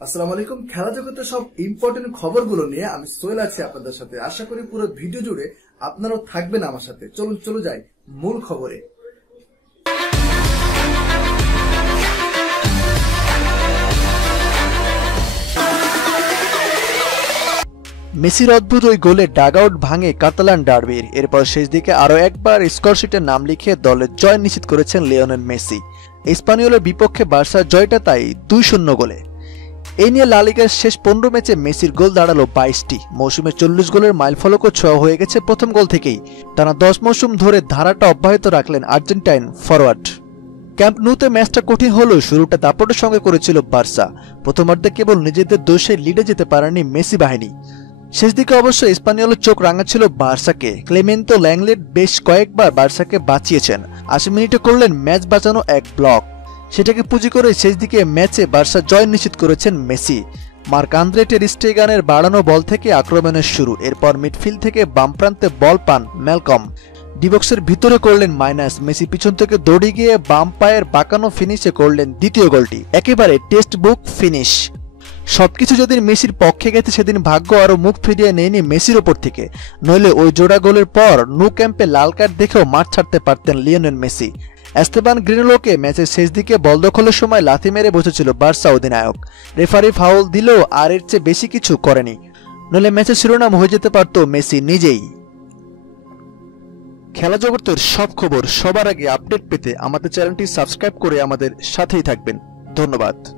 আসসালামু আলাইকুম। খেলা জগতের সব ইম্পর্টেন্ট খবরগুলো নিয়ে আমি সোহেল আছি আপনাদের সাথে। আশা করি পুরো ভিডিও জুড়ে আপনারাও থাকবেন আমার সাথে। চলুন চলে যাই মূল খবরে। মেসির অদ্ভুত ওই গোলে ডাগআউট ভাঙে কাতালান ডার্বির। এরপর শেষ দিকে আরও একবার স্কোরশিটে নাম লিখে দলের জয় নিশ্চিত করেছেন লিওনেল মেসি। স্পানিওলের বিপক্ষে বার্সার জয়টা তাই দুই শূন্য গোলে। এই নিয়ে লালিগার শেষ পনেরো ম্যাচে মেসির গোল দাঁড়াল বাইশটি। মৌসুমে চল্লিশ গোলের মাইলফলকও ছোঁয়া হয়ে গেছে প্রথম গোল থেকেই। টানা দশ মৌসুম ধরে ধারাটা অব্যাহত রাখলেন আর্জেন্টাইন ফরওয়ার্ড ক্যাম্প নুতে ম্যাচটা কঠিন হলেও শুরুটা দাপটের সঙ্গে করেছিল বার্সা। প্রথমার্ধে কেবল নিজেদের দোষে লিডে যেতে পারেনি মেসি বাহিনী। শেষ দিকে অবশ্য স্পানিয়লের চোখ রাঙাচ্ছিল বার্সাকে। ক্লেমেন্তো ল্যাংলেট বেশ কয়েকবার বার্সাকে বাঁচিয়েছেন। আশি মিনিটে করলেন ম্যাচ বাঁচানো এক ব্লক। সেটাকে পুঁজি করে শেষ দিকে ম্যাচে বার্সা জয় নিশ্চিত করেছেন মেসি। মার্ক আন্দ্রেটের স্টেগানের বাড়ানো বল থেকে আক্রমণের শুরু, এরপর মিডফিল্ড থেকে বাম প্রান্তে বল পান ম্যালকম। ডিবক্সের ভিতরে করলেন মাইনাস, মেসি পিছন থেকে দৌড়ে গিয়ে বাম পায়ের বাঁকানো ফিনিশে করলেন দ্বিতীয় গোলটি। একেবারে টেস্ট বুক ফিনিশ। সবকিছু যেদিন মেসির পক্ষে গেছে, সেদিন ভাগ্য আরও মুখ ফিরিয়ে নেয়নি মেসির ওপর থেকে। নইলে ওই জোড়া গোলের পর নু ক্যাম্পে লাল কার্ড দেখেও মাঠ ছাড়তে পারতেন লিওনেল মেসি। এস্তেবান গ্রিনলোকে ম্যাচের শেষ দিকে বল দখলের সময় লাথি মেরে বসেছিল বার্সা অধিনায়ক। রেফারি ফাউল দিলেও আর এর চেয়ে বেশি কিছু করেনি। নলে ম্যাচের শিরোনাম হয়ে যেতে পারত মেসি নিজেই। খেলা জগতের সব খবর সবার আগে আপডেট পেতে আমাদের চ্যানেলটি সাবস্ক্রাইব করে আমাদের সাথেই থাকবেন। ধন্যবাদ।